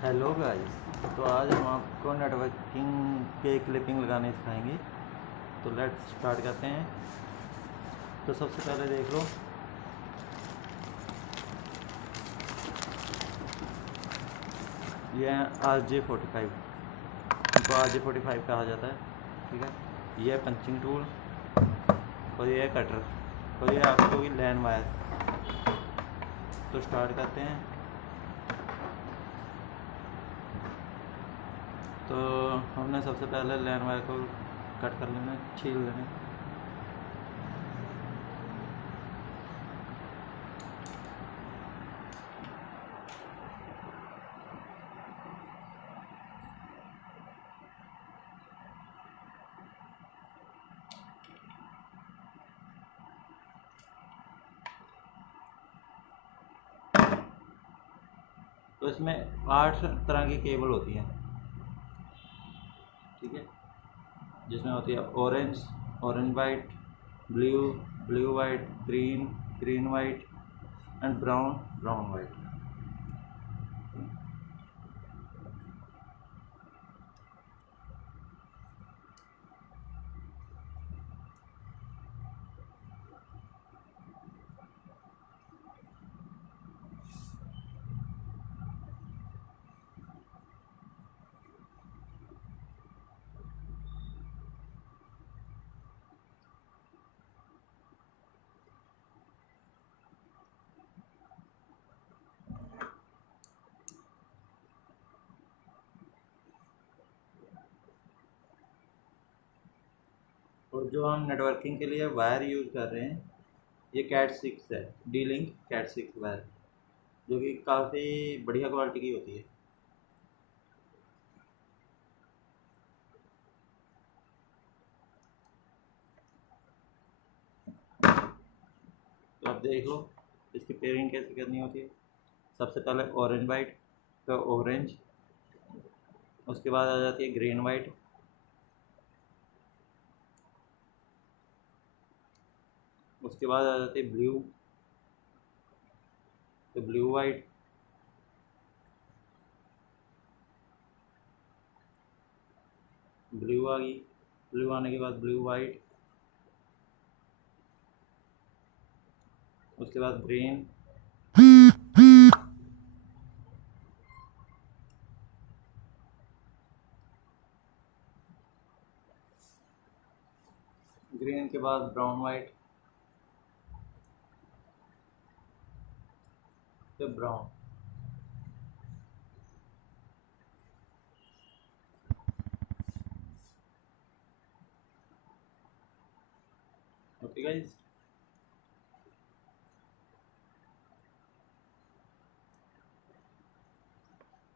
Hello guys. तो आज हम आपको नेटवर्किंग के क्लिपिंग लगाने सिखाएंगे। तो लेट्स स्टार्ट करते हैं। तो सबसे पहले देख लो, ये है RJ45। इनको RJ45 कहा जाता है, ठीक है। ये है पंचिंग टूल और ये है कटर और ये आपकी होगी लैन वायर। तो स्टार्ट करते हैं। तो हमने सबसे पहले लैन वायर को कट कर लेना, छील लेना। तो इसमें 8 तरह की केबल होती हैं, ठीक है। जिसमें होती है orange, orange white, blue, blue white, green, green white and brown, brown white. और जो हम नेटवर्किंग के लिए वायर यूज़ कर रहे हैं, ये कैट 6 है, D-Link कैट 6 वायर, जो कि काफ़ी बढ़िया क्वालिटी की होती है। तो आप देख लो इसकी पेयरिंग कैसे करनी होती है। सबसे पहले ऑरेंज वाइट तो ऑरेंज, उसके बाद आ जाती है ग्रीन वाइट, उसके बाद आ जाती है ब्लू तो ब्लू वाइट, ब्लू आ गई, ब्लू आने के बाद ब्लू वाइट, उसके बाद ग्रीन, ग्रीन के बाद ब्राउन वाइट, फिर ब्राउन। ओके गाइस,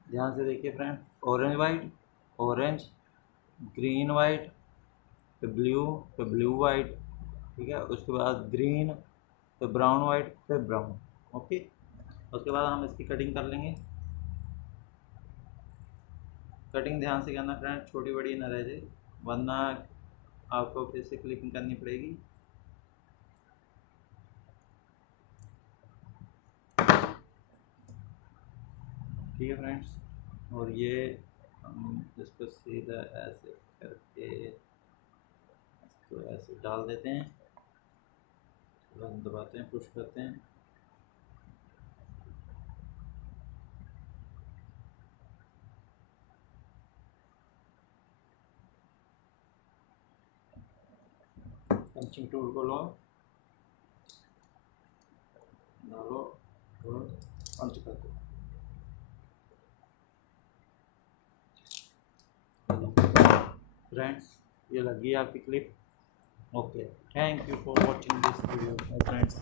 ध्यान से देखिए friend. Orange white, orange, green white, फिर ब्लू वाइट, ठीक है। उसके बाद ग्रीन, फिर ब्राउन वाइट, फिर ब्राउन। ओके, उसके बाद हम इसकी कटिंग कर लेंगे। कटिंग ध्यान से करना फ्रेंड, छोटी बड़ी ना रह जाए, वरना आपको फिर से क्लिपिंग करनी पड़ेगी। ठीक है फ्रेंड्स, और ये हम इसको सीधा ऐसे करके इसको ऐसे डाल देते हैं, दबाते हैं, पुश करते हैं। पंचिंग टूल को लो, डालो और पंच कर दो। फ्रेंड्स, ये लगी आपकी clip. Okay, thank you for watching this video friends.